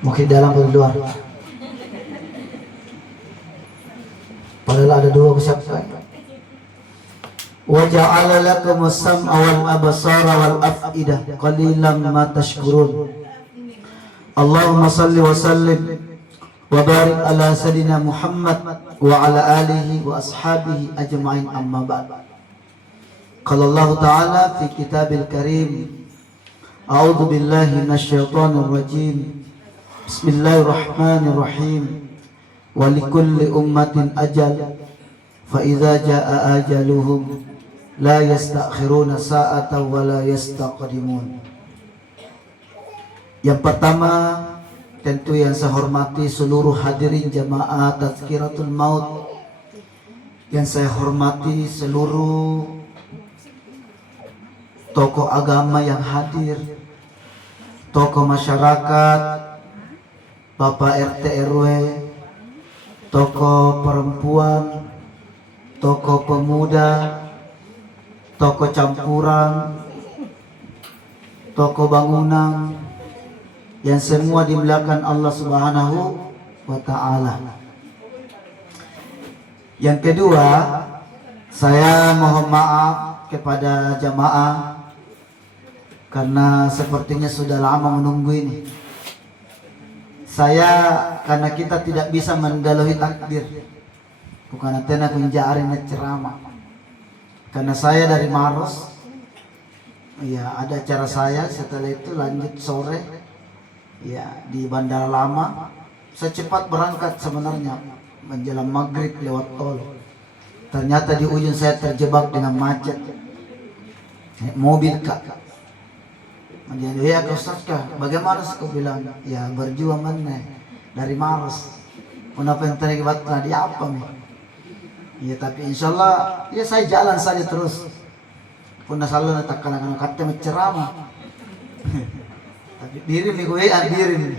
Mungkin dalam atau di luar. Padahal ada dua kesaksian. Wa ja'ala lakumus sam'a wal absara wal af'idah qalilan ma tashkurun. Allahumma salli wa sallim wa barik ala sayyidina Muhammad wa ala alihi wa ashabihi ajma'in, amma ba'd. Qala Allah Ta'ala fi kitabil karim, a'udzu billahi minasyaitonir rajim. Bismillahirrahmanirrahim. Wa likulli ummatin ajal fa idza jaa ajaluhum la yastakhiruna sa'atan wa la yastaqdimun. Yang pertama, tentu yang saya hormati seluruh hadirin jamaah Tazkiratul Maut, yang saya hormati seluruh tokoh agama yang hadir, tokoh masyarakat, Bapak RT RW, tokoh perempuan, tokoh pemuda, tokoh campuran, tokoh bangunan, yang semua dimuliakan Allah Subhanahu wa Ta'ala. Yang kedua, saya mohon maaf kepada jamaah karena sepertinya sudah lama menunggu ini. Karena kita tidak bisa mendahului takbir, bukan atena kunjari ceramah. Karena saya dari Maros, ya ada acara saya, setelah itu lanjut sore, ya di Bandara Lama. Saya cepat berangkat sebenarnya menjelang maghrib lewat tol. Ternyata di ujung saya terjebak dengan macet. Mobil kak. Jadi ya Ustaz kak, bagaimana kau bilang? Ya berjuang mana dari Maros. Kenapa yang tadi buat di apa nih? Ya tapi insyaallah ya saya jalan saja terus. Pun salah tak kalangan kata menceramah. Tapi diri nih gue dirin.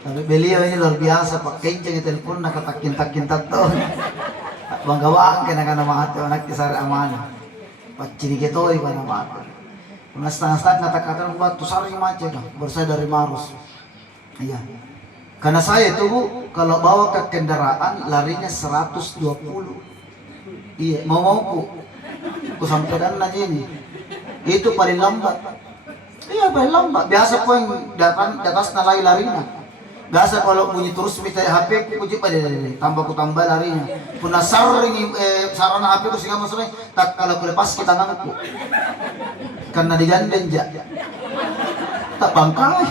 Tapi beliau ini luar biasa, pak kenceng telepon nak takin tato. Bangga wang kena mati anak kisar amanah. Pak ciri ketoi pada mati. Pernah setengah kata-kata buat tu sari macet kan, bersaya dari Maros. Iya. Karena saya itu Bu, kalau bawa ke kendaraan larinya 120. Iya, mau ku sampaikan aja ini. Itu paling lambat. Iya paling lambat. Biasa pun datang di atas nalai larinya. Biasa kalau bunyi terus minta HP ku puji pada tambah larinya. Punah saring sarana HP ku sehingga maksudnya tak kalau ku lepas kita tanganku. Karena digandeng ja. Tak bangkai.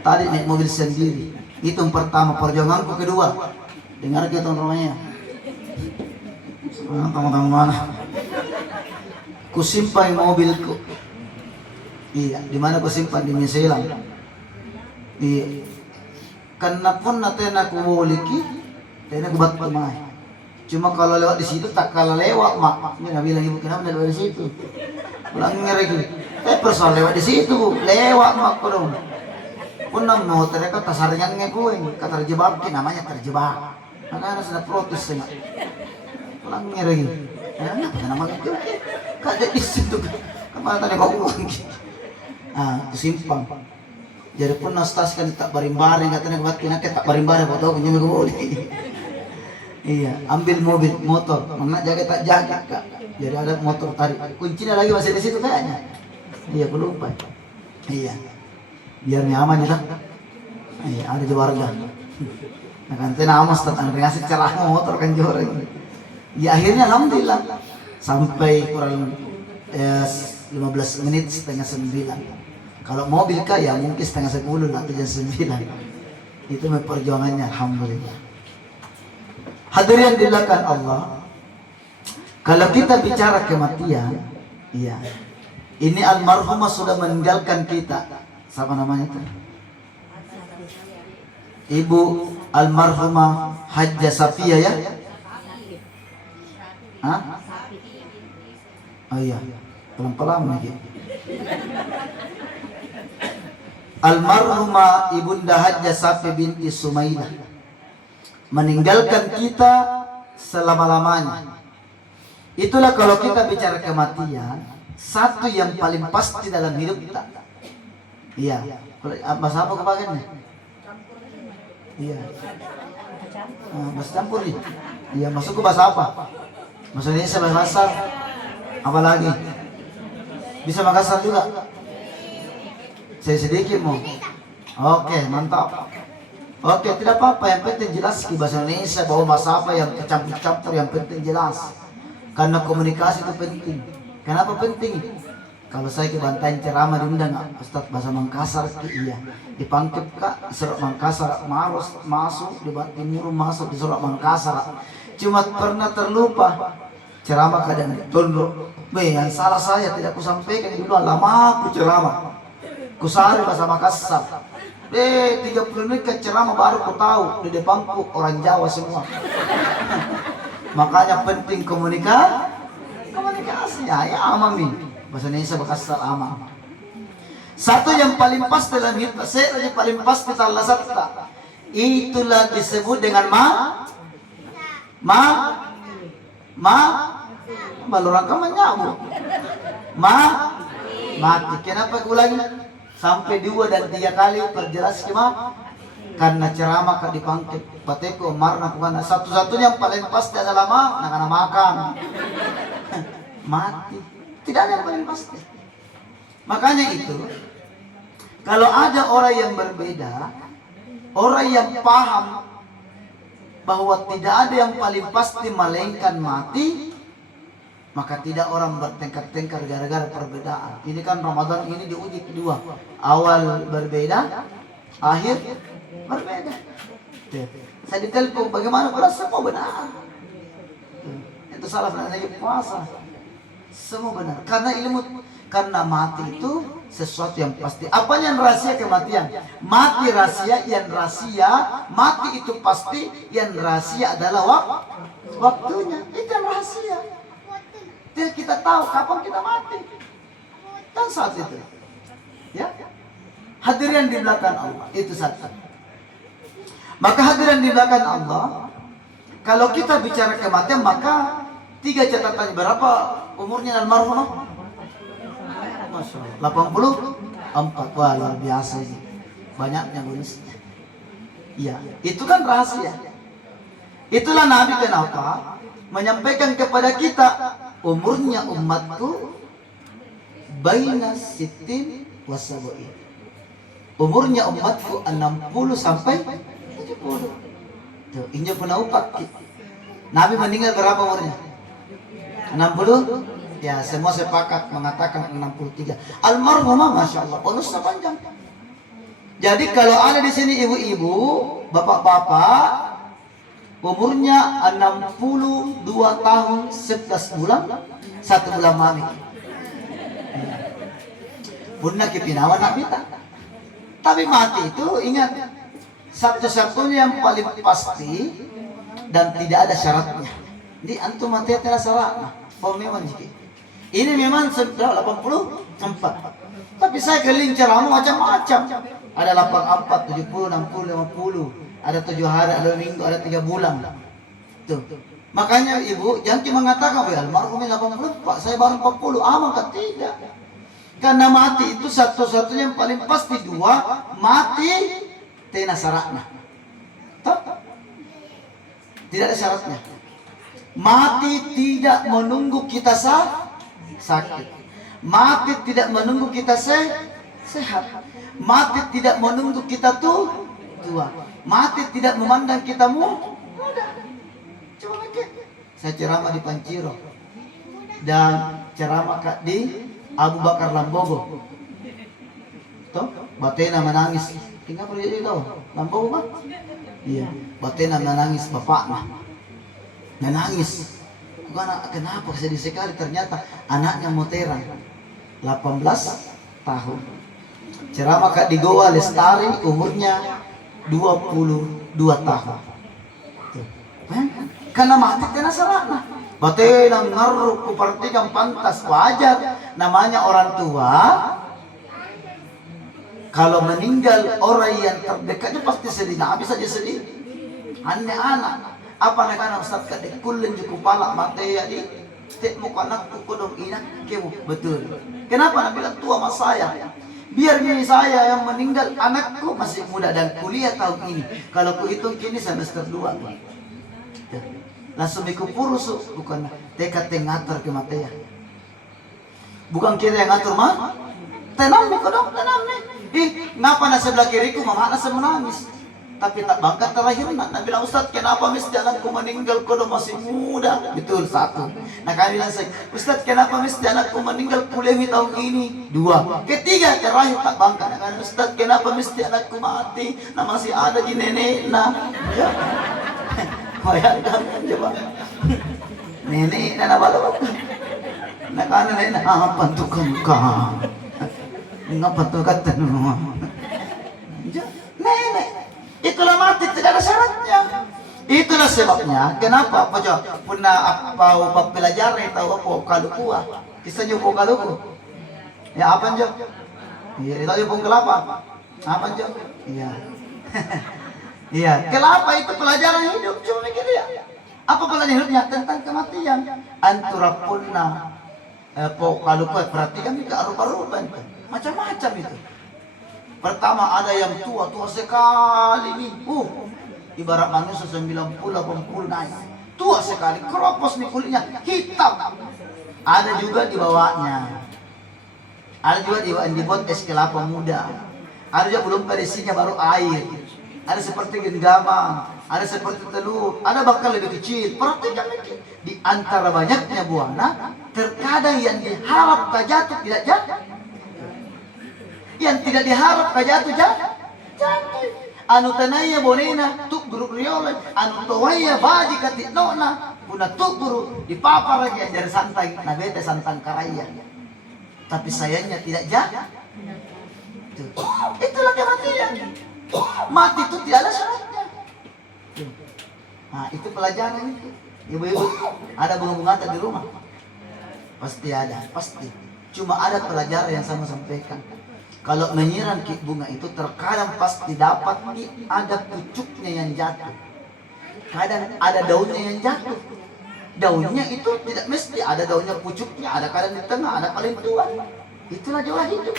Tadi naik mobil sendiri. Itu yang pertama, perjuanganku kedua. Dengar kita namanya. Tamu-tamu mana? Ku simpan mobilku. Iya, di mana ku simpan di New Iya. Karena pun natena ku boliki, tena ku batu mai. Cuma kalau lewat di situ tak kalah lewat mak. Dia nggak bilang ibu kenapa lewat di situ. Pulang ngeri. Persoal lewat di situ, lewat mak dong. Pun mau terdekat tasaringan ngekuin, kata terjebak, namanya terjebak. Makanya sudah protes tengah. Pulang ngeri. Kenapa nama itu? Kaget di situ. Kemana tadi kau uang? Simpang. Jadi pun nastas kan tak baring-baring, katanya buat kena tak baring-baring, kau tahu punya boleh. Iya, ambil mobil, motor, mana jaga tak jaga kak. Jadi ada motor tarik, kuncinya lagi masih di situ kayaknya. Iya, aku lupa. Iya, biar nyaman ya. Iya, ada di warga. Nah kan tena amas tentang ngasih celah motor kan joreng. Ya akhirnya alhamdulillah sampai kurang 15 menit setengah 9. Kalau mobil kak ya mungkin setengah 10 atau jam 9. Itu perjuangannya alhamdulillah. Hadirin dilakukan Allah. Kalau kita bicara kematian, iya. Ini almarhumah sudah meninggalkan kita. Siapa namanya itu? Ibu almarhumah Hajjah Safia ya? Hah? Oh iya, pelan-pelan lagi. Almarhumah Ibunda Hajjah Safia binti Sumailah meninggalkan kita selama-lamanya. Itulah kalau kita bicara kematian, satu yang paling pasti dalam hidup kita. Iya, bahasa apa kebagiannya? Iya. Bahasa campur nih. Iya, masuk ke bahasa apa? Bahasa Indonesia, bahasa Makassar. Apa lagi? Bisa Makassar juga? Saya sedikit mau. Oke, mantap. Oke, tidak apa-apa. Yang penting jelas di bahasa Indonesia bahwa bahasa apa yang kecampur-campur, yang penting jelas. Karena komunikasi itu penting. Kenapa penting? Kalau saya kebantain ceramah diundang Ustaz bahasa Makassar, iya. Dipangkep kak, di Surat Makassar, Maros masuk, di Timur masuk di Surat Makassar. Cuma pernah terlupa ceramah kadang ditunduk. Yang salah saya tidak kusampaikan dulu, lama aku ceramah. Kusari bahasa Makassar. 30 menit ke ceramah baru ku tahu di depanku orang Jawa semua. Makanya penting komunikasi ya aman nih. Bahasa Indonesia Makassar aman. Satu yang paling pas dalam hidup saya, yang paling pas kita lasatlah. Itulah disebut dengan balurang kamu nyamuk. Mati. Kenapa ulangi? Sampai 2 dan 3 kali perjelas gimana? Karena ceramah kan dipangkit. Pateku marna bukan satu-satunya yang paling pas adalah nak makan. Mati. Tidak ada yang paling pasti. Makanya itu, kalau ada orang yang berbeda, orang yang paham bahwa tidak ada yang paling pasti melainkan mati, maka tidak orang bertengkar-tengkar gara-gara perbedaan. Ini kan Ramadan ini diuji kedua. Awal berbeda, akhir berbeda. Saya ditelepon bagaimana kalau semua benar. Itu salah lagi puasa. Semua benar. Karena karena mati itu sesuatu yang pasti. Apa yang rahasia kematian? Mati rahasia, yang rahasia, mati itu pasti, yang rahasia adalah waktunya. Itu yang rahasia. Tidak kita tahu kapan kita mati. Dan saat itu. Ya. Hadirin di belakang Allah, itu satu. Maka hadirin di belakang Allah, kalau kita bicara kematian, maka 3 catatan. Berapa umurnya almarhum? Masya Allah, 84. Wah, luar biasa ini. Banyaknya bonusnya. Iya, itu kan rahasia. Itulah Nabi kenapa menyampaikan kepada kita, umurnya umatku baina sittin wa sab'in. Umurnya umatku 60 sampai 70. Tuh, ini pernah upak. Nabi meninggal berapa umurnya? 60? Ya, semua sepakat mengatakan 63. Almarhumah Masya Allah, bonusnya panjang. Jadi kalau ada di sini ibu-ibu, bapak-bapak, umurnya 62 tahun 11 bulan, 1 bulan mami. Bunda kipinawan nak kita. Tapi mati itu ingat, satu-satunya yang paling pasti dan tidak ada syaratnya. Di antum mati tidak syaratnya. Oh memang jiki. Ini memang sudah 84. Tapi saya gelincir macam-macam. Ada 84, 70, 60, 50. Ada 7 hari, ada minggu, ada 3 bulan. Tuh. Makanya ibu jangan cuma mengatakan, "Ya almarhumnya 80, Pak, saya baru 40." Maka tidak. Karena mati itu satu-satunya yang paling pasti. 2, mati tena syaratnya. Tidak ada syaratnya. Mati tidak menunggu kita sakit. Mati tidak menunggu kita sehat. Mati tidak menunggu kita tua. Mati tidak memandang kita muda. Coba mikir. Saya ceramah di Panciro dan ceramah di Abu Bakar Lambogo. Tuh, Batena menangis. Tinggal pergi itu, Lambogo mah? Iya, Batena menangis bapaknya. Menangis. Kenapa sedih sekali? Ternyata anaknya Motera 18 tahun. Ceramah di Goa Lestari, umurnya 22 tahun. Karena mati kena salah. Batena ngaruh kupertikan pantas wajar. Namanya orang tua. Kalau meninggal orang yang terdekatnya pasti sedih. Nah, bisa aja sedih. Aneh anak. Apa nak anak Ustaz kadek kulen cukup palak mati ya di tek muka anakku kodok inak kemu betul. Kenapa nak bilang tua mas saya? Biar ini saya yang meninggal, anakku masih muda dan kuliah tahun ini. Kalau ku hitung kini semester 2. Langsung ikut purus, bukan TKT ngatur kematian. Bukan kita yang ngatur mah. Tenang nih kodok, tenang nih. Ngapa na sebelah kiriku, mama nasa menangis. Tapi tak bangkat terakhir nak. Nabi bilang, Ustaz, kenapa mesti anakku meninggal? Kodok masih muda. Betul, 1. Nah kami bilang, Ustaz, kenapa mesti anakku meninggal? Kuliah tahun ini. 2. Ketiga, terakhir tak bangkat. Nah, Ustaz, kenapa mesti anakku mati? Nah masih ada di nenek. Nah, ya. Bayangkan coba. Nenek, nah apa? Nah karena nenek, apa tuh kamu? Ngapa tuh kata nenek? Itulah mati, tidak ada syaratnya. Itulah sebabnya kenapa apa coba puna apa pelajari tahu apa kalau kuah kisahnya apa kalau ku ya apa jo iya itu pun kelapa apa jo iya iya kelapa itu pelajaran hidup cuma mikir ya apa pelajaran hidupnya tentang kematian antura punna apa kalau kuah perhatikan ini rupa-rupa macam-macam itu. Pertama ada yang tua sekali nih. Ibarat manusia 90-80 naik. Tua sekali, keropos nih kulitnya, hitam. Ada juga di bawahnya. Ada juga dibuat es kelapa muda. Ada juga belum berisinya baru air. Ada seperti genggaman, ada seperti telur, ada bahkan lebih kecil. Perhatikan di antara banyaknya buana, terkadang yang diharap jatuh tidak jatuh. Yang tidak diharap jatuh jatuh. Anu tanaya bonena tuk guru riolan, anu tawaya baji katik nona, puna tuk guru dipapar lagi dari santai, nabete santang karaya. Tapi sayangnya tidak jatuh. Itulah kematian. Mati itu tidak ada syaratnya. Nah itu pelajaran itu. Ibu-ibu ada bunga-bunga di rumah? Pasti ada, pasti. Cuma ada pelajaran yang saya mau sampaikan. Kalau menyiram bunga itu terkadang pasti dapat ada pucuknya yang jatuh. Kadang ada daunnya yang jatuh. Daunnya itu tidak mesti ada daunnya pucuknya, ada kadang di tengah, ada paling tua. Itulah jalan hidup.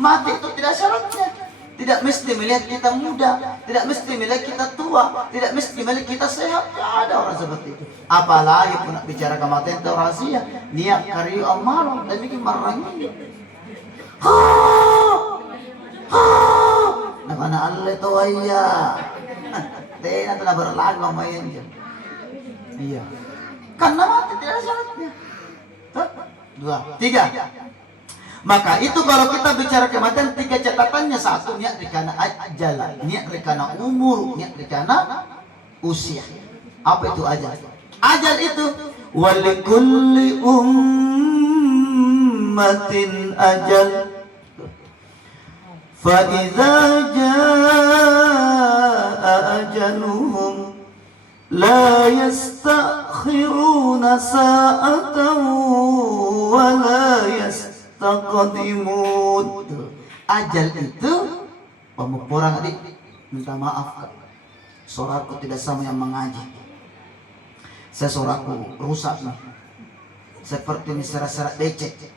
Mati itu tidak syaratnya. Tidak mesti melihat kita muda, tidak mesti melihat kita tua, tidak mesti melihat kita sehat. Tidak ada orang seperti itu. Apalagi pun bicara kematian itu rahasia. Niat karyu amal dan bikin merangi. Nah mana Allah itu ayah. Tena telah berlagu main je. Iya. Karena mati tidak ada syaratnya. 2, 3. Maka itu kalau kita bicara kematian 3 catatannya. 1 niat rikana ajal, niat rikana umur, niat rikana usia. Apa itu ajal? Ajal itu walikulli ummatin ajal. Fa idza jaa ajaluhum la yastakhiruna sa'atan wa la yastaqdimun. Ajal itu pemupuran adik, minta maaf suaraku tidak sama yang mengaji. Saya suaraku rusak nih. Seperti ini serat-serat becek.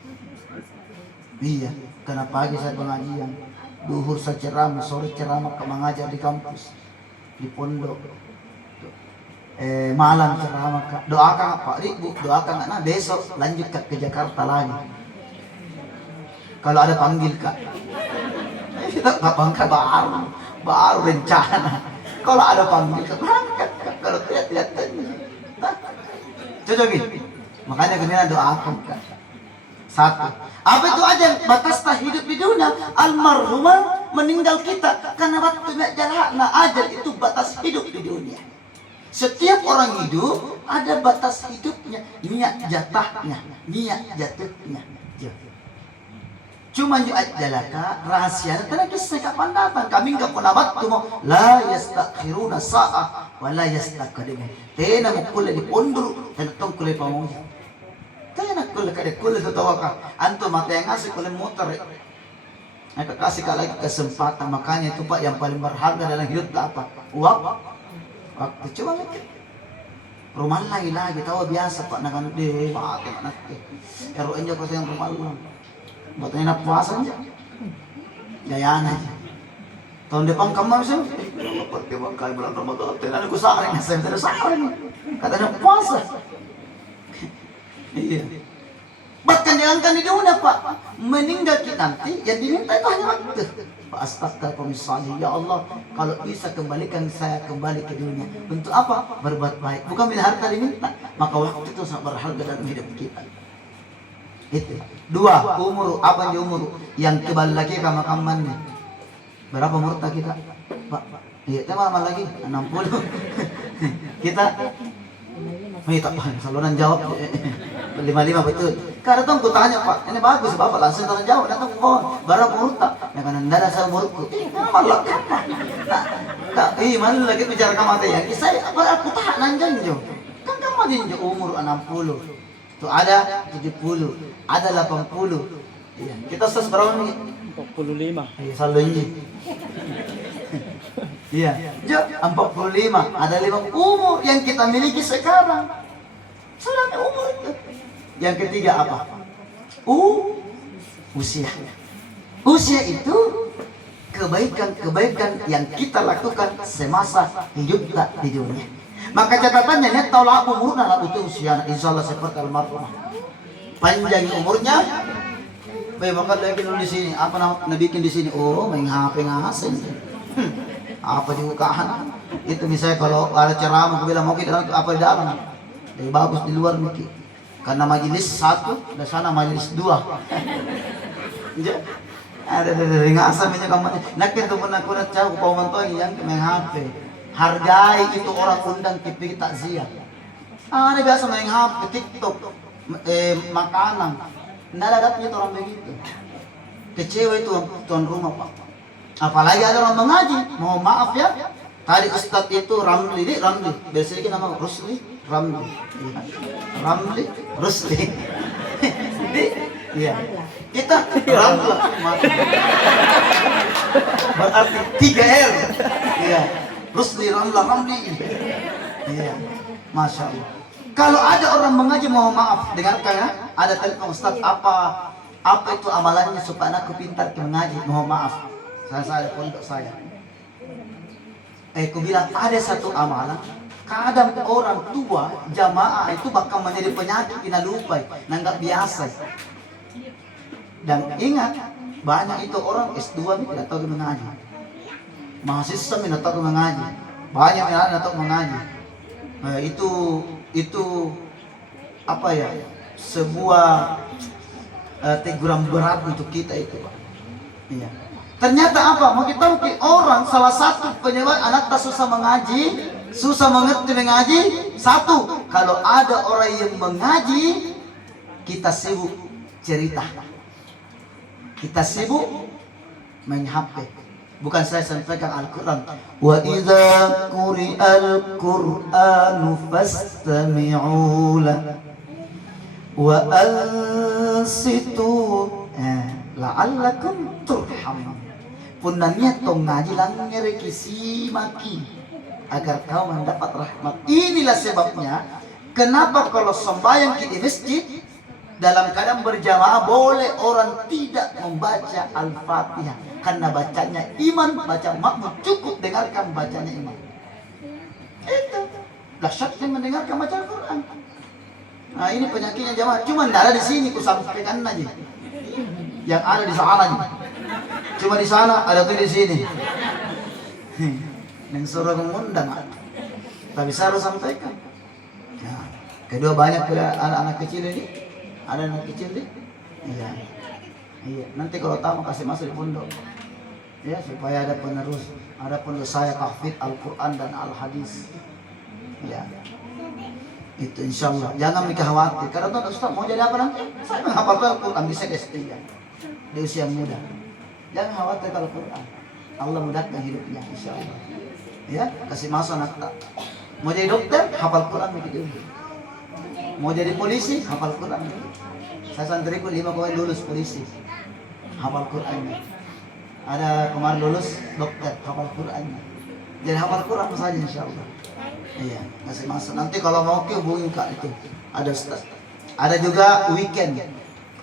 Iya, karena pagi saya pengajian, duhur saya ceramah, sore ceramah ke mengajar di kampus, di pondok. Malam ceramah, doakan Pak Ribu, doakan anak besok lanjut ke Jakarta lagi. Kalau ada panggil Kak, kita nggak bangka baru rencana. Kalau ada panggil berangkat, kalau tidak cocok gitu. Makanya kemudian doakan Kak. 1. Apa itu aja batas hidup di dunia? Almarhumah meninggal kita karena waktu jalan. Nah ajal itu batas hidup di dunia. Setiap orang hidup ada batas hidupnya, niat jatahnya, niat jatuhnya. Cuma jalaka rahasia karena kisah kapan datang kami enggak pernah waktu mau la yastakhiruna sa'ah wa la yastaqdimun. Tena mukul di pondur dan tong kule pamoja. Tena kule kade kule tawaka antum mata yang ngasih kule muter. Aku kasih lagi kesempatan, makanya itu Pak yang paling berharga dalam hidup apa? Waktu coba mikir. Rumah lagi tahu biasa Pak nakan de mati anak. RO-nya kau yang rumah lu. Buat enak puasa aja. Gayaan aja. Tahun depan kamu bisa, pertimbang kali bulan Ramadan, tidak ada kusaring, saya tidak saring, katanya puasa. Iya. Bahkan diangkat di dunia Pak, meninggal kita nanti, yang diminta itu hanya waktu. Pak astagfirullahaladzim, ya Allah, kalau bisa kembalikan saya kembali ke dunia. Untuk apa? Berbuat baik. Bukan bila harta diminta, maka waktu itu sangat berharga dalam hidup kita. Itu. Dua, umur, apa yang umur? Yang kembali lagi ke makaman nih. Berapa umur kita? Pak, iya, kita lama lagi 60. Kita tak paham, saluran jawab 55 betul. Karena tuh aku tanya Pak, ini bagus Bapak langsung tanya jawab, datang pohon, berapa umur tak? Ya kan anda ada saya umurku. Malah kan? Mana lagi bicara kamu ya? Saya apa aku tak nanjang jo. Kan kamu dinjo umur 60. Tuh ada 70, ada 80. Iya, kita berapa nih? 45. Iya, selalu ini. Iya, 45. Ada 5 umur yang kita miliki sekarang. Sudah ada umur itu. Yang ketiga apa? Usia. Usia itu kebaikan-kebaikan yang kita lakukan semasa hidup kita di dunia. Maka catatannya nih taulah umurna lah itu usia. Insyaallah seperti almarhumah. Panjang umurnya. Baik, maka lagi di sini apa nak bikin di sini? Oh, main HP ngasih. Apa dibukaan? Itu misalnya kalau ada ceramah, aku bilang mau kita apa di dalam? Lebih bagus di luar Miki. Karena majelis 1, dan sana majelis 2. Ada ngasih banyak kamu. Nak itu pun aku nak tahu kau mentoy yang main HP. Hargai itu orang undang TV takziah. Ada biasa main HP, TikTok, makanan. Nggak ada dapetnya orang begitu. Kecewa itu tuan rumah Pak. Apalagi ada orang mengaji. Mohon maaf ya. Tadi Ustadz itu Ramli. Biasanya kita nama Rusli. Ramli, Rusli. Iya. Kita Ramla. Berarti 3R. Iya. Rusli, Ramli. Iya. Masya Allah. Kalau ada orang mengaji, mohon maaf, dengarkan ya. Ada telepon Ustaz, apa itu amalannya supaya aku pintar mengaji? Mohon maaf, saya ada pondok saya. Aku bilang ada satu amalan. Kadang orang tua jamaah itu bakal menjadi penyakit, kita lupa, nggak biasa. Dan ingat, banyak itu orang S2 tidak tahu mengaji. Mahasiswa tidak tahu mengaji. Banyak yang tidak tahu mengaji. Itu apa ya, sebuah teguran berat untuk kita itu Pak. Iya. Ternyata apa? Mau kita orang salah satu penyebab anak tak susah mengaji, susah mengerti mengaji. Satu, kalau ada orang yang mengaji, kita sibuk cerita, kita sibuk main HP. Bukan saya sampaikan Al-Quran. Wa idza quri'al Qur'anu fastami'u lahu wa ansitu la'allakum turhamun. Punna niat tong ngaji lang ngerekisi maki agar kau mendapat rahmat. Inilah sebabnya kenapa kalau sembahyang di masjid dalam keadaan berjamaah boleh orang tidak membaca Al-Fatihah. Karena bacanya iman, baca makmum, cukup dengarkan bacanya iman. Itu dahsyatnya mendengarkan baca Al-Quran. Nah ini penyakitnya jamaah. Cuma tidak ada di sini, ku sampaikan aja. Yang ada di sana aja. Cuma di sana, ada tuh di sini. Yang suruh mengundang. Tapi saya harus sampaikan. Nah, kedua banyak anak-anak kecil ini. Ada anak kecil ini. Iya. Iya, nanti kalau tamu kasih masuk di pondok. Ya, supaya ada penerus. Ada pondok saya tahfidz Al-Quran dan Al-Hadis. Ya. Itu insyaallah. Jangan mikir khawatir. Karena tuh Ustaz mau jadi apa nanti? Saya menghafal Al-Quran bisa S3 di usia muda. Jangan khawatir kalau Al-Quran. Allah mudahkan hidupnya insyaallah. Ya, kasih masuk anak tak. Mau jadi dokter, hafal Quran mikir dulu. Mau jadi polisi, hafal Quran. Saya santriku 5 kali lulus polisi. Hafal Quran. Ada kemarin lulus dokter, hafal Quran. Jadi hafal Quran saja insyaallah. Iya, kasih masuk. Nanti kalau mau ke hubungi Kak itu. Ada Ustaz. Ada juga weekend.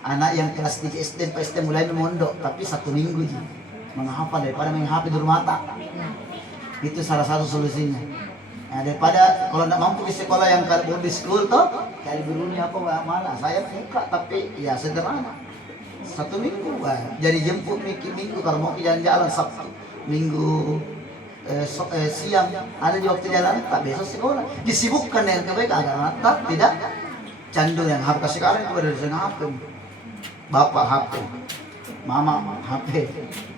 Anak yang kelas 3 SD, Pak SD mulai memondok, tapi 1 minggu aja menghafal daripada main HP di rumah tak. Itu salah satu solusinya. Nah, daripada kalau tidak mampu di sekolah yang kayak di school toh, kayak gurunya apa mana, saya buka tapi ya sederhana. 1 minggu, jadi jemput minggu kalau mau jalan-jalan Sabtu, Minggu siang ada di waktu jalan, tak besok sekolah. Disibukkan dengan kebaikan agar anak tidak candu yang HP sekarang itu ada dengan HP. Bapak HP, mama HP,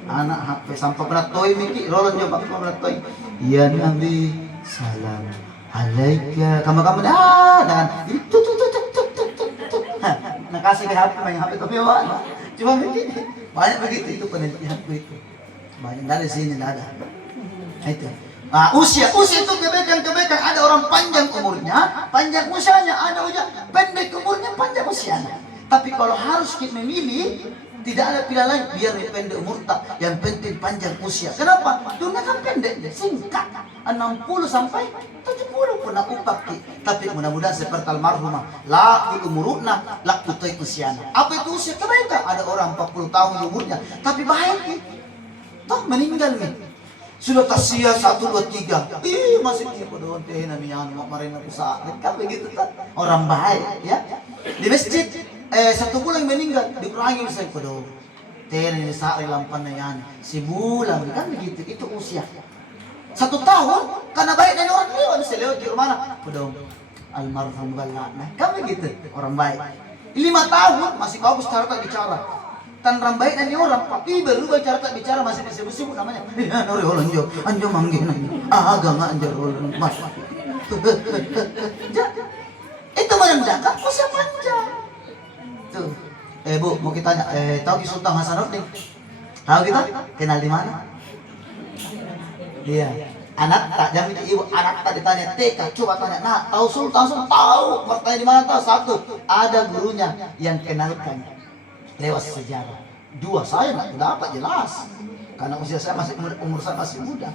anak HP, sampai berat toy miki, rolon juga bapak berat toy. Ya Nabi, salam alaika, kamu dengan itu nah kasih ke HP, main HP tapi apa? Cuma begini, banyak begitu itu penelitianku itu, banyak dari sini ada. Itu. Nah, usia itu kebaikan ada orang panjang umurnya, panjang usianya, ada usia pendek umurnya, panjang usianya. Tapi kalau harus kita memilih, tidak ada pilihan lain, biar pendek umur tak, yang penting panjang usia. Kenapa? Dunia kan pendek, singkat, 60 sampai 70 pun aku pakai. Tapi mudah-mudahan seperti almarhumah, la umuruna, la kutai usiana. Apa itu usia? Kebaikan. Ada orang 40 tahun umurnya, tapi baik, toh meninggal nih. Sudah tasia 1, 2, 3. Masih dia pada onte namanya marin aku saat. Kan begitu kan? Orang baik, ya. Di masjid 1 bulan meninggal, dikurangi saya pada ini saat lampan na yan. Sebulan, kan begitu, itu usia. 1 tahun, karena baik dari orang lewat, bisa lewat di rumah. Pada almarhum balana, kan begitu, orang baik. 5 tahun, masih bagus cara tak bicara. Tanram baik dari orang, tapi berubah cara tak bicara, masih disebut-sebut namanya. Ya, nori holon jo, anjo manggil nanti. Agak nggak anjo holon mas. Itu menandakan usia panjang. Tuh, Bu, mau kita tanya, tahu Ki Sultan Hasanuddin? Tahu kita? Kenal di mana? Iya. Anak tak, jangan ibu, anak tak ditanya TK, coba tanya. Nah, tahu Sultan tahu, bertanya di mana tahu? 1, ada gurunya yang kenalkan lewat sejarah. 2, saya nggak dapat jelas, karena usia saya masih umur saya masih muda.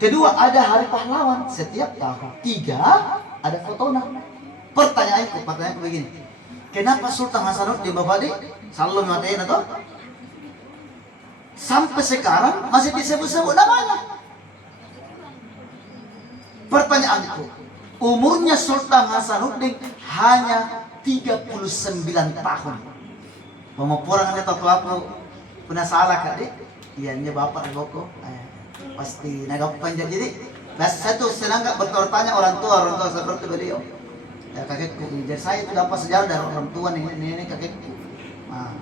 Kedua, ada hari pahlawan setiap tahun. 3, ada fotonya. Pertanyaanku begini, kenapa Sultan Hasanuddin Bapak di Salom ngatain atau sampai sekarang masih disebut-sebut namanya? Pertanyaanku, umurnya Sultan Hasanuddin hanya 39 tahun. Pemupurangannya atau aku pernah salah kak, iya ini bapak Boko, pasti nagap panjang. Jadi saya tuh senang gak bertanya orang tua seperti beliau. Ya, kakekku, jadi saya itu dapat sejarah dari orang tua nenek kakekku. Nah,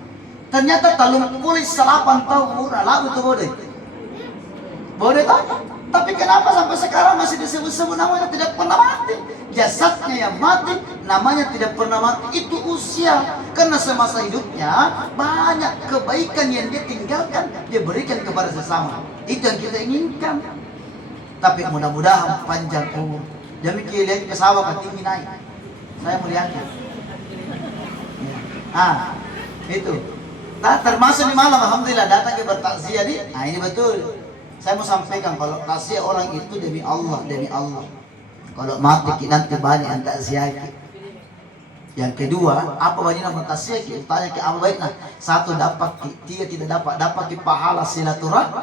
ternyata talung pulis 8 tahun umur, lagu itu boleh tak? Tapi kenapa sampai sekarang masih disebut-sebut namanya tidak pernah mati? Jasadnya yang mati, namanya tidak pernah mati. Itu usia, karena semasa hidupnya banyak kebaikan yang dia tinggalkan, dia berikan kepada sesama. Itu yang kita inginkan. Tapi mudah-mudahan panjang umur. Demi lihat ke sawah tinggi naik. Saya melihatnya. Itu. Nah, termasuk di malam, alhamdulillah datang ke bertakziah di. Nah, ini betul. Saya mau sampaikan kalau takziah orang itu demi Allah. Kalau mati nanti banyak yang takziah. Yang kedua, apa banyak yang takziah? Tanya ke Allah baik. Nah, 1 dapat, 3 tidak dapat ke pahala silaturahmi.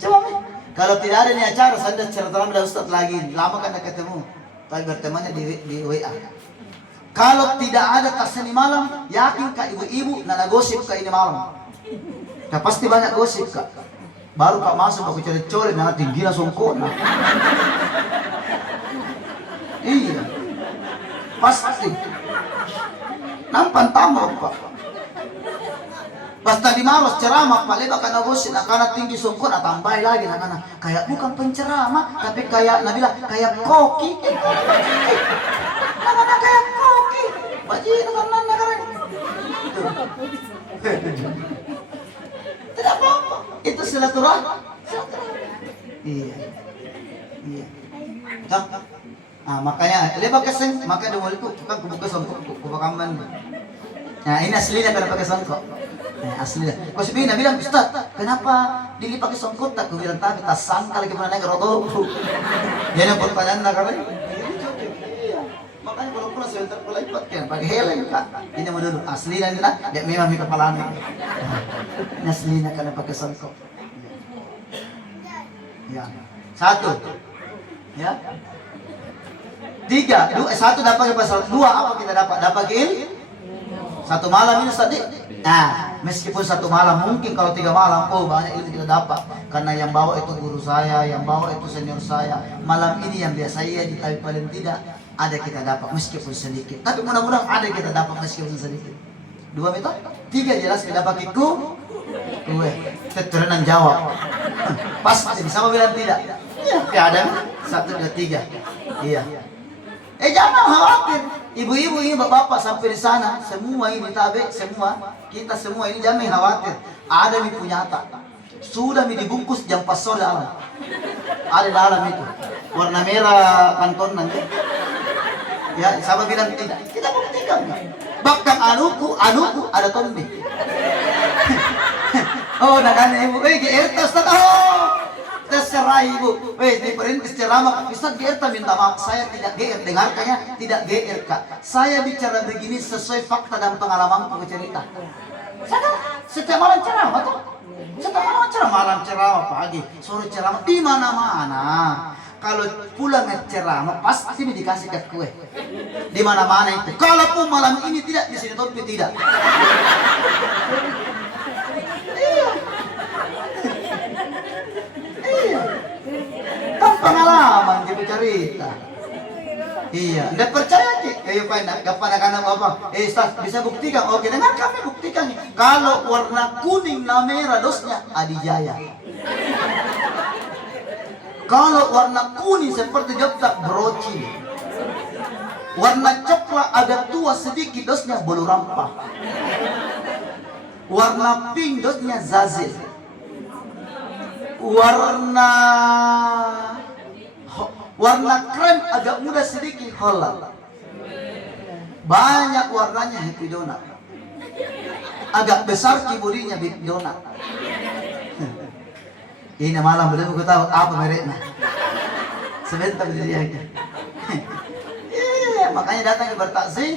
Coba kalau tidak ada nih acara, saya sudah cerita dengan Ustaz lagi. Lama kan ketemu. Tapi bertemannya di WA. Kalau tidak ada tasni malam, yakin kak ibu-ibu nana gosip kak ini malam. Nah, pasti banyak gosip kak. Baru kak masuk aku cari-cari nana tinggi langsung kona. Iya, pasti. Nampan tamu pak. Pas tadi malas ceramah pak lebar karena gosip, karena tinggi songkon, tambahin lagi karena kayak bukan penceramah, tapi kayak Nabila kayak koki. Karena kayak koki, bajin karena keren. Tidak apa-apa, itu silaturahmi. Iya. Nah, makanya lebar kesen, maka dia mulai kan kubuka songkok, kubuka kaman. Nah, ini aslinya kalau pakai songkok. Asli dah. Kau sebenarnya bilang, Ustaz, kenapa Dili pakai songkok? Tak, aku bilang tapi tak sangka lagi pernah naik rodo. Dia yang pertanyaan nak kali. makanya kalau pulang sebentar pulang cepat kan pakai helm Kak. Ini mau dulu asli dan dia memang di kepala ini. Aslinya karena pakai songkok. Ya. 1. Ya. 3, 1 dapat pasal 2 apa kita dapat? Dapat satu malam ini tadi. Nah, meskipun 1 malam mungkin kalau 3 malam, oh banyak itu kita dapat. Karena yang bawa itu guru saya, yang bawa itu senior saya. Malam ini yang biasa iya, tapi paling tidak ada kita dapat meskipun sedikit. Tapi mudah-mudahan ada kita dapat meskipun sedikit. 2 meter, 3 jelas kita dapat kue. Keturunan jawab. Pasti sama bilang tidak. Iya, ada 1, 2, 3. Iya. Jangan khawatir. Ibu-ibu ini, bapak-bapak sampai di sana, semua ini tabe, semua kita semua ini jangan khawatir. Ada di punya tak. Sudah dibungkus jam pasol dalam. Ada dalam itu. Warna merah kanton nanti. Ya, sama bilang tidak. Kita buktikan. Bahkan anuku ada tombi. Oh, nakanya ibu, GR terserah ibu. Di perintis ceramah, bisa GR minta maaf. Saya tidak GR, dengarkannya tidak GR Kak. Saya bicara begini sesuai fakta dan pengalaman aku cerita. Saya setiap malam ceramah tuh. Setiap malam ceramah, malam ceramah, pagi, sore ceramah, di mana-mana. Kalau pulang ceramah pasti dikasih ke kue. Di mana-mana itu. Kalaupun malam ini tidak, di sini topi tidak. Iya. Kan pengalaman kita cerita. Iya, tidak percaya sih. Kapan akan apa? Ustaz bisa buktikan. Oke, dengan kami buktikan. Kalau warna kuning dan merah dosnya adijaya. Kalau warna kuning seperti jabtak broci. Warna coklat agak tua sedikit dosnya bolu rampah. Warna pink dosnya zazil. Warna krem agak muda sedikit Holland. Banyak warnanya happy donut. Agak besar kiburinya big donut. Ini malam belum aku tahu apa mereknya. Sebentar dia. Makanya datang ke bertakzim.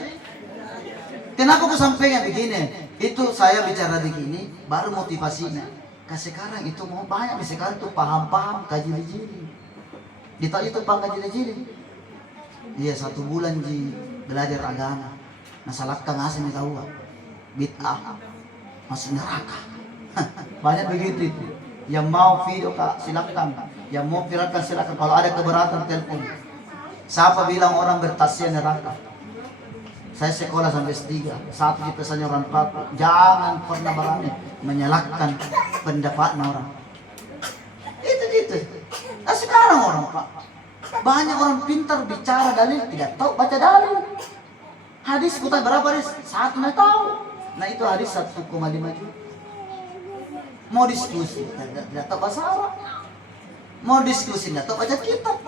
Kenapa aku sampaikan begini? Itu saya bicara begini baru motivasinya. Sekarang itu mau banyak sekarang tuh paham-paham kaji-jiri. Ditahu itu paham kaji-jiri. Iya 1 bulan ji belajar agama. Nasalahkan ngasih tahu. Bid'ah masuk neraka. Banyak begitu itu. Yang mau video Kak silakan. Yang mau viralkan silakan. Kalau ada keberatan telepon. Siapa bilang orang bertasya neraka? Saya sekolah sampai S3. Satu di pesannya orang tua, jangan pernah berani menyalahkan pendapat orang. Itu gitu. Nah sekarang orang Pak, banyak orang pintar bicara dalil tidak tahu baca dalil. Hadis kutanya berapa hadis? 1 nggak tahu. Nah itu hadis 1,5 juta. Mau diskusi tidak tahu bahasa Arab. Mau diskusi tidak tahu baca kitab.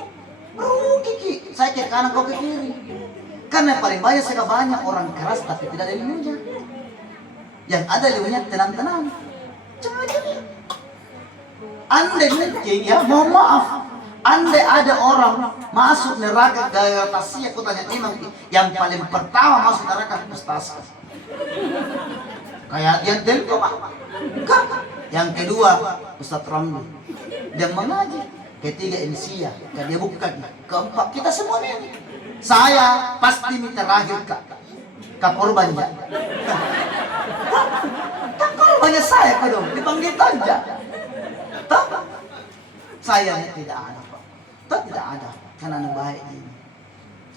Rugi Ki. Saya ke kanan kau ke kiri. Karena paling banyak orang keras tapi tidak ada ilmunya. Yang ada ilmunya tenang-tenang. Cuma gini. Andai mungkin ya, mohon maaf. Andai ada orang masuk neraka gara-gara tasya, aku tanya imam, yang paling pertama masuk neraka Ustaz. Kayak yang telko kan. Yang kedua Ustaz Ramli. Dia mengaji. Ketiga Insia. Dia bukan. Keempat kita semua ini. Saya pasti minta terakhir Kak korban ya. Tak korbannya saya Kak dong, dipanggil tanja. Tak, saya tidak ada Pak. Tak tidak ada, karena baik ini.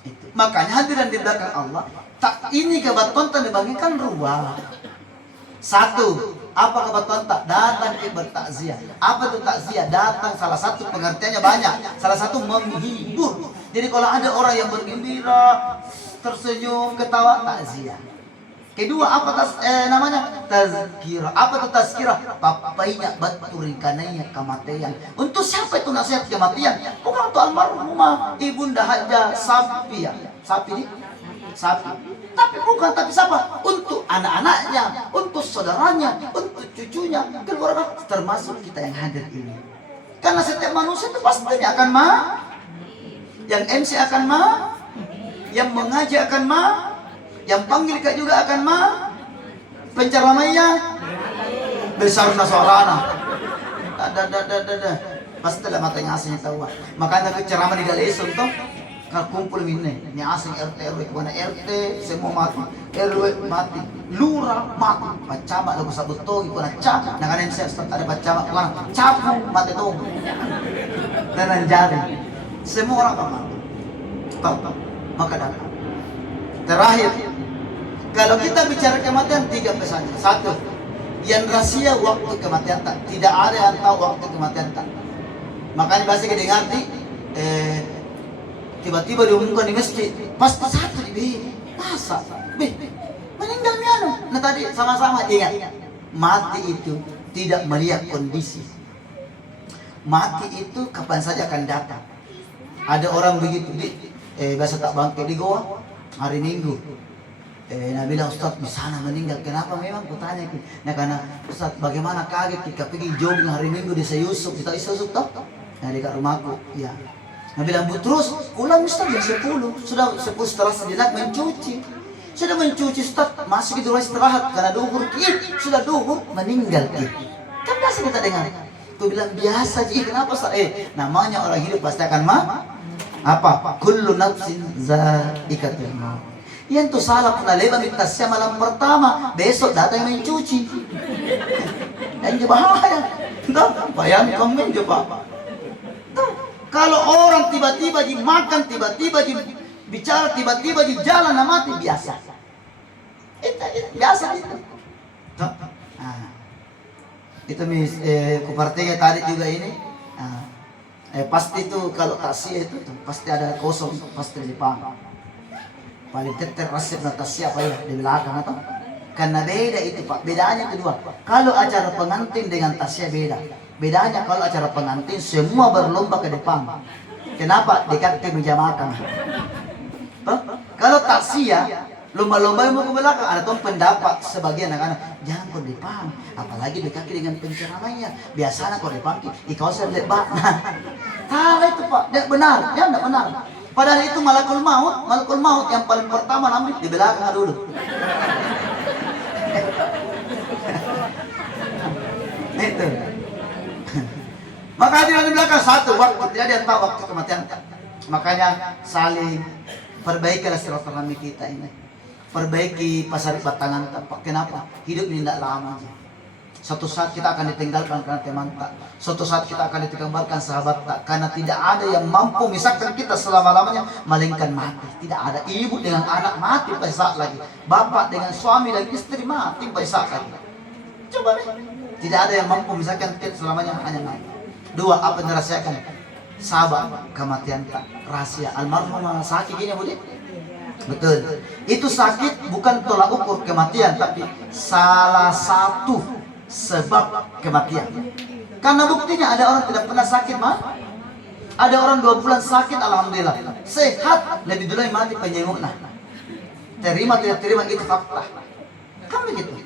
Itu. Makanya hadirin di belakang Allah, tak ini kebetulan tak dibagikan ruang. 1, apa kebetulan tak? Datang ke bertakziah. Apa itu takziah? Datang salah satu pengertiannya banyak. Salah satu menghibur. Jadi kalau ada orang yang bergembira, tersenyum, ketawa, takziah. Kedua, apa namanya? Tazkirah. Apa itu tazkirah? Papainya baturin kanainya kematian. Untuk siapa itu nasihat kematian? Bukan untuk almarhumah Ibunda Haja Sapi ya. Sapi. Tapi bukan, tapi siapa? Untuk anak-anaknya, untuk saudaranya, untuk cucunya, keluarga, termasuk kita yang hadir ini. Karena setiap manusia itu pasti akan yang MC akan Yang mengaji akan yang panggil kak juga akan penceramainya besar suarana. Pasti lah matanya asing tahu. Makanya aku ceramah di Galesong tuh, kalau kumpul ini asing RT RW kemana RT semua mati, RW mati, lurah mati, pacama lagu sabut togi kena cap, nah kan saya ada pacama kemana capu mati tuh, dan jari, semua orang akan mati. Tahu? Maka datang. Terakhir, kalau kita bicara kematian 3 pesan. 1, yang rahasia waktu kematian tak. Tidak ada yang tahu waktu kematian tak. Makanya bahasa kita ngerti, tiba-tiba diumumkan di masjid, pasti satu di masa, meninggal miano. Nah tadi sama-sama ingat, mati itu tidak melihat kondisi. Mati itu kapan saja akan datang. Ada orang begitu, biasa tak bangkit di goa hari Minggu. Nah bilang Ustaz di sana meninggal. Kenapa memang? Kutanya. Nah karena Ustaz bagaimana kaget kita pergi jogging hari Minggu di Yusuf. Kita Yusuf toh? Nah dekat rumahku. Ya. Nah bilang bu terus ulang Ustaz jam 10. Sudah 10 setelah sejenak mencuci. Sudah mencuci Ustaz masuk di rumah istirahat karena duhur sudah duhur meninggal kita. Kan biasa kita dengar. Tuh bilang biasa ji. Kenapa Ustaz? Namanya orang hidup pasti akan apa? Kullu nafsin za'iqatul maut. Yang tuh salah pun leba mitasya malam pertama, besok datang yang mencuci. Dan juga bahaya. Tuh, bayangkan mencoba. Tuh, kalau orang tiba-tiba makan, tiba-tiba bicara, tiba-tiba di jalan mati biasa. Itu biasa itu. Tuh. Nah, itu kupartinya tadi juga ini. Pasti itu kalau tasya itu pasti ada kosong, pasti di depan. Paling teter rasib na tasya apa ya di belakang atau? Karena beda itu Pak, bedanya kedua. Kalau acara pengantin dengan tasya beda. Bedanya kalau acara pengantin semua berlomba ke depan. Kenapa? Dekat ke meja makan. Kalau tasya lomba-lomba mau ke belakang, ada tuh pendapat sebagian anak-anak jangan ke depan, apalagi dekat dengan penceramainya. Biasanya ke depan, ikau saya lebat. Salah itu Pak, tidak benar, ya tidak benar. Padahal itu malakul maut yang paling pertama ambil di belakang dulu. Itu. Maka di belakang satu waktu tidak ada yang tahu waktu kematian. Makanya saling perbaikilah silaturahmi kita ini. Perbaiki pasar batangan tapak. Kenapa? Hidup ini tidak lama aja. Suatu saat kita akan ditinggalkan karena teman tak. Suatu saat kita akan ditinggalkan sahabat tak. Karena tidak ada yang mampu misalkan kita selama-lamanya melainkan mati. Tidak ada ibu dengan anak mati pada saat lagi. Bapak dengan suami dan istri mati pada saat lagi. Coba nih. Tidak ada yang mampu misalkan kita selamanya hanya mati. 2, apa yang dirahasiakan? Sahabat kematian tak. Rahasia. Almarhum sakit gini Budi. Betul. Itu sakit bukan tolak ukur kematian, tapi salah satu sebab kematian. Karena buktinya ada orang tidak pernah sakit mah. Ada orang 2 bulan sakit alhamdulillah. Sehat lebih dulu mati penyembuhnya. Terima tidak terima itu fakta. Kan begitu.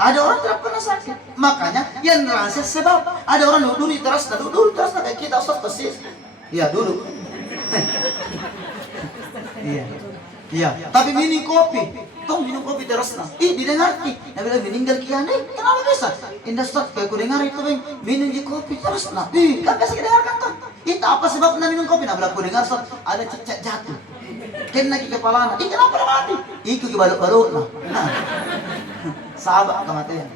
Ada orang tidak pernah sakit. Makanya yang rasa sebab ada orang dulu terus kayak kita Ustaz persis. Iya dulu. Iya. Iya, tapi minum kopi. Tong minum kopi terus nah. Didengar Nabi bilang meninggal kian kenapa bisa? Indah Ustaz, kayak aku dengar itu minum kopi terus nah. Kan biasa kita dengarkan tuh. Itu apa sebabnya minum kopi? Nah, bilang aku dengar Ustaz, ada cecak jatuh. Kena ke kepala. Kenapa mati? Iku ke baluk-baluk nah. Sahabat kematian.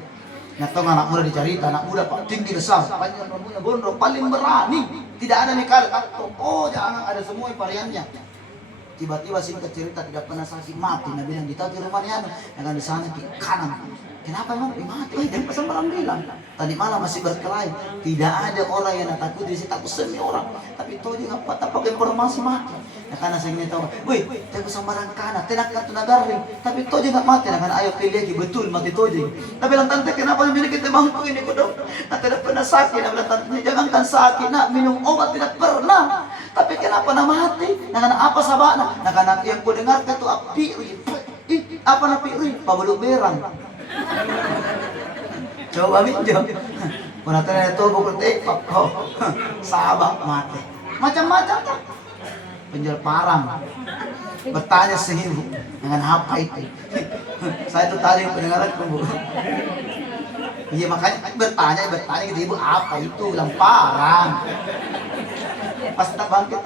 Nyata anak muda dicerita, anak muda Pak tinggi besar, panjang rambutnya gondrong, paling berani. Tidak ada nikah, oh jangan ada semua variannya. Tiba-tiba singkat cerita tidak pernah sakit mati. Nabi bilang ditagih rumahnya yang di sana ke kanan. Kenapa emang mati? Jangan pesan barang bilang. Tadi malam masih berkelahi. Tidak ada orang yang takut di sini, takut semua orang. Tapi tahu juga apa pakai informasi mati. Nah karena saya ingin tahu, wih, takut sama orang kanan, tenak katu nagaring. Tapi tahu juga mati. Nah karena ayo pilih lagi betul mati tahu juga. Tapi bilang tante kenapa yang kita bangku ini kudok? Nah tidak pernah sakit. Nah bilang tante jangankan sakit, nak minum obat tidak pernah. Tapi kenapa nak mati? Nah karena apa sabana? Nah karena yang ku dengar itu api. Apa napi ri? Pabuluk berang. Coba minjam. Kuna tanya itu buku tepak. Sahabat mati. Macam-macam tak. Penjual parang. bertanya seibu dengan apa itu. Saya tuh tadi pendengaran Bu. Iya makanya bertanya gitu ibu apa itu lamparan. Pas tak bangkit,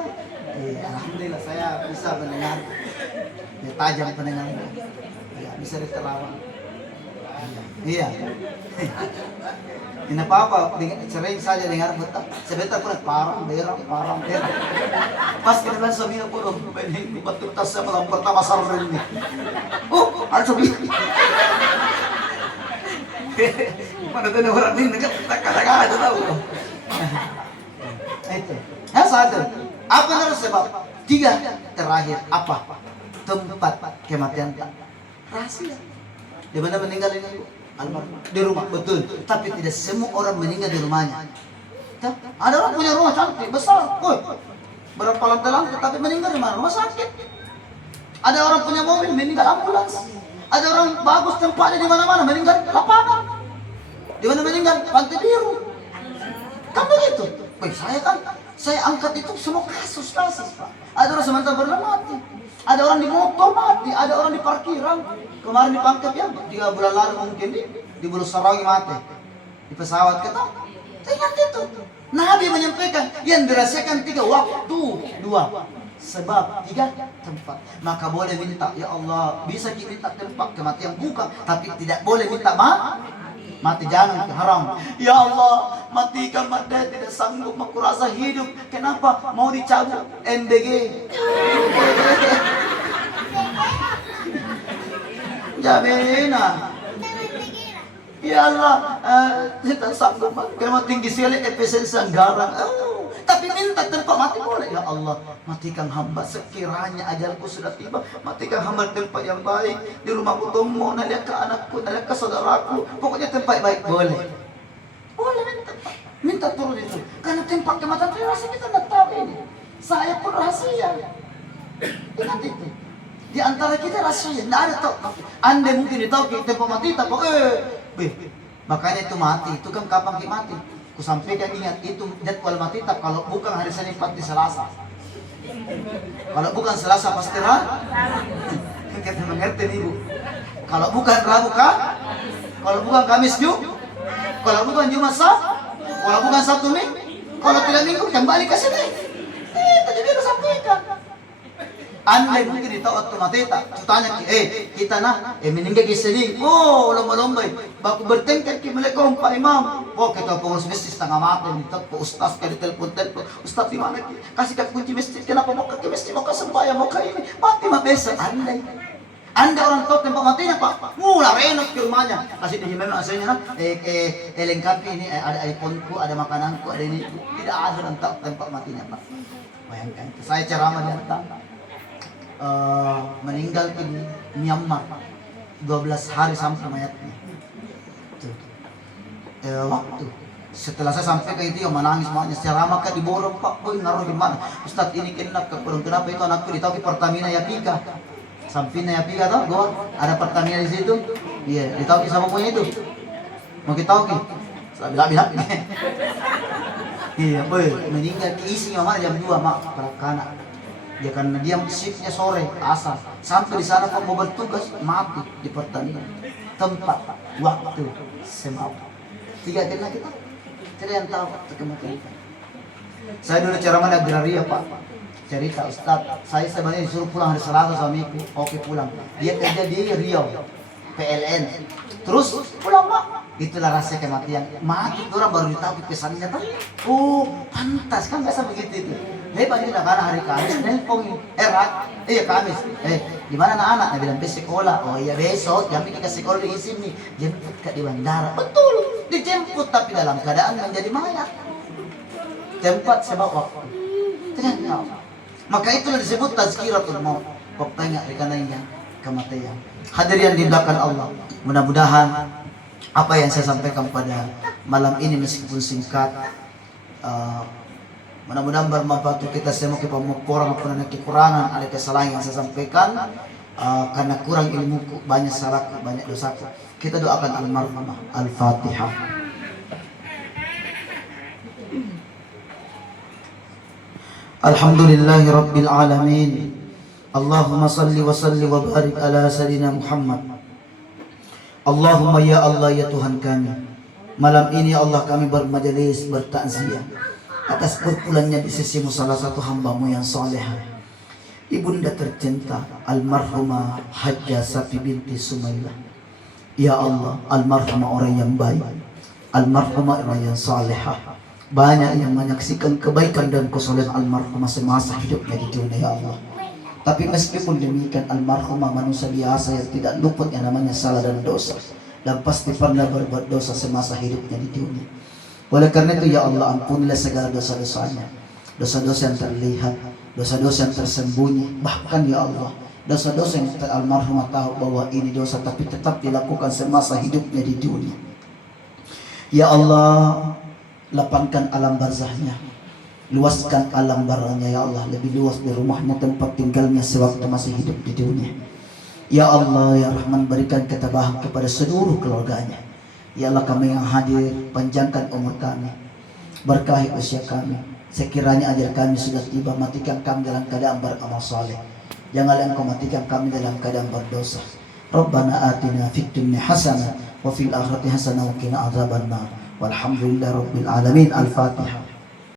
alhamdulillah saya bisa mendengar, ya, tajam pendengarannya, ya, bisa diterlawan. Iya. Ini apa-apa, sering saja dengar betul. Sebentar pun parang. Pas kita bilang suami aku dong, ini betul tasnya malam pertama sarung ini. Oh, ada suami. Mana tuh orang ini kata-kata itu tahu. Itu. Yang satu, apa namanya sebab? 3 terakhir apa? Tempat kematian rahasia. Di mana meninggal ini? Di rumah, betul. Tapi tidak semua orang meninggal di rumahnya. Ada orang punya rumah cantik, besar, berapa lantai-lantai, tapi meninggal di mana? Rumah sakit. Ada orang punya mobil, meninggal ambulans. Ada orang bagus tempatnya di mana-mana, meninggal lapangan. Di mana meninggal? Pantai Biru. Kan begitu. Saya angkat itu semua kasus Pak. Ada orang sementara berenang mati. Ada orang di motor mati, ada orang di parkiran. Kemarin di Pangkep ya, 3 bulan lalu mungkin di Bulu Sarawi mati. Di pesawat kita. Ingat itu. Nabi menyampaikan yang dirahasiakan 3 waktu, 2 sebab, 3 tempat. Maka boleh minta, ya Allah, bisa kita minta tempat kematian bukan, tapi tidak boleh minta mati jangan haram. Ya Allah, matikan mati tidak sanggup aku rasa hidup. Kenapa? Mau dicabut MBG. Jabena. Ya Allah, tidak sanggup. Kenapa tinggi sekali efisiensi anggaran. Tapi minta tempat mati boleh. Ya Allah, matikan hamba sekiranya ajalku sudah tiba. Matikan hamba tempat yang baik. Di rumahku tumbuh, naliak ke anakku, naliak ke saudaraku. Pokoknya tempat baik boleh. Boleh minta turun itu. Karena tempat kematian itu rahasia kita tidak tahu ini. Saya pun rahasia. Ingat itu. Di antara kita rahasia, tidak ada tahu. Anda mungkin tahu kita tempat mati, tapi makanya itu mati. Itu kan kapan kita mati? Kusampaikan ingat itu jadwal mati tak kalau bukan hari Senin pasti Selasa. Kalau bukan Selasa pasti Rabu. Kita mengerti nih Bu. Kalau bukan Rabu kah? Kalau bukan Kamis Jumat? Kalau bukan Jumat Sabtu? Kalau bukan Sabtu Minggu? Kalau tidak Minggu kembali ke sini. Itu jadi sampaikan. Anda mungkin tahu waktu mati tak? Tanya kita meninggal di sini. Oh, lomba-lomba. Baku bertengkar ke mereka Pak Imam. Oh, kita pengurus masjid setengah mati. Pak Ustaz kali telepon. Ustaz di mana? Kasih kunci masjid. Kenapa mau ke masjid? Mau ke sembahyang? Mau ke ini? Mati mah besok. Anda orang tahu tempat matinya Pak. Mulai renov ke rumahnya. Kasih di memang aslinya lengkapi ini ada iPhone-ku, ada makananku, ada ini. Tidak ada orang tahu tempat matinya Pak. Bayangkan. Saya ceramah datang. Meninggal di Myanmar 12 hari sampai mayatnya. Waktu setelah saya sampai ke itu yang menangis maknya ceramah kan diborong Pak, ngaruh di mana? Ustaz ini kenapa itu anakku ditahu di Pertamina Yapika. Sampingnya Yapika tahu gua ada Pertamina di situ. Iya, ditahu sama punya itu. Mau kita tahu ki? Bilang. Iya, meninggal isi mama jam 2 mak kanak. Ya karena dia shiftnya sore asar sampai di sana Pak mau bertugas mati di Pertamina. Tempat, waktu, sebab. 3 kena kita tidak yang tahu kematian. Saya dulu ceramah di agraria Pak. Cerita Ustaz, saya sebenarnya disuruh pulang hari Selasa suamiku. Oke pulang. Dia kerja di Riau, PLN. Terus pulang Pak. Itulah rasa kematian. Mati orang baru ditahu pesannya tuh. Oh, pantas kan biasa begitu itu. Lepas itu karena hari Kamis nelpon Kamis. Di mana anak-anak? Dia bilang besok sekolah. Oh iya besok, jam ini ke sekolah di sini. Jemput ke di bandara. Betul, dijemput tapi dalam keadaan menjadi mayat. Tempat sebab waktu. Tidak. Maka itulah disebut tazkiratul maut. Pokoknya rekananya kematian. Hadirin dimulakan Allah. Mudah-mudahan apa yang saya sampaikan pada malam ini meskipun singkat, mudah-mudahan bermanfaat untuk kita semua. Kurang apa kekurangan, ada kesalahan yang saya sampaikan karena kurang ilmuku, banyak salahku, banyak dosaku. Kita doakan almarhumah. Al-Fatihah. Alhamdulillahirabbil alamin. Allahumma salli wa salli wa barik ala Sayyidina Muhammad. Allahumma ya Allah ya Tuhan kami, malam ini Allah kami bermajelis bertakziah atas berpulangnya di sisimu salah satu hambamu yang soleh, ibunda tercinta almarhumah Hajjah Safi binti Sumailah. Ya Allah, almarhumah orang yang baik, almarhumah orang yang salehah, banyak yang menyaksikan kebaikan dan kesolehan almarhumah semasa hidupnya di dunia ya Allah. Tapi meskipun demikian, almarhumah manusia biasa yang tidak luput yang namanya salah dan dosa, dan pasti pernah berbuat dosa semasa hidupnya di dunia. Oleh karena itu ya Allah, ampunilah segala dosa-dosanya, dosa-dosa yang terlihat, dosa-dosa yang tersembunyi, bahkan ya Allah dosa-dosa yang almarhumah tahu bahwa ini dosa tapi tetap dilakukan semasa hidupnya di dunia. Ya Allah, lapangkan alam barzahnya, luaskan alam barangnya ya Allah, lebih luas di rumahnya tempat tinggalnya sewaktu masih hidup di dunia. Ya Allah ya Rahman, berikan ketabahan kepada seluruh keluarganya. Ya Allah, kami yang hadir, panjangkan umur kami, berkahi usia kami. Sekiranya ajal kami sudah tiba, matikan kami dalam keadaan beramal saleh. Janganlah Engkau matikan kami dalam keadaan berdosa. Rabbana atina fid dunya hasanah wa fil akhirati hasanah wa qina adzabannar. Walhamdulillahi rabbil alamin. Al-Fatihah.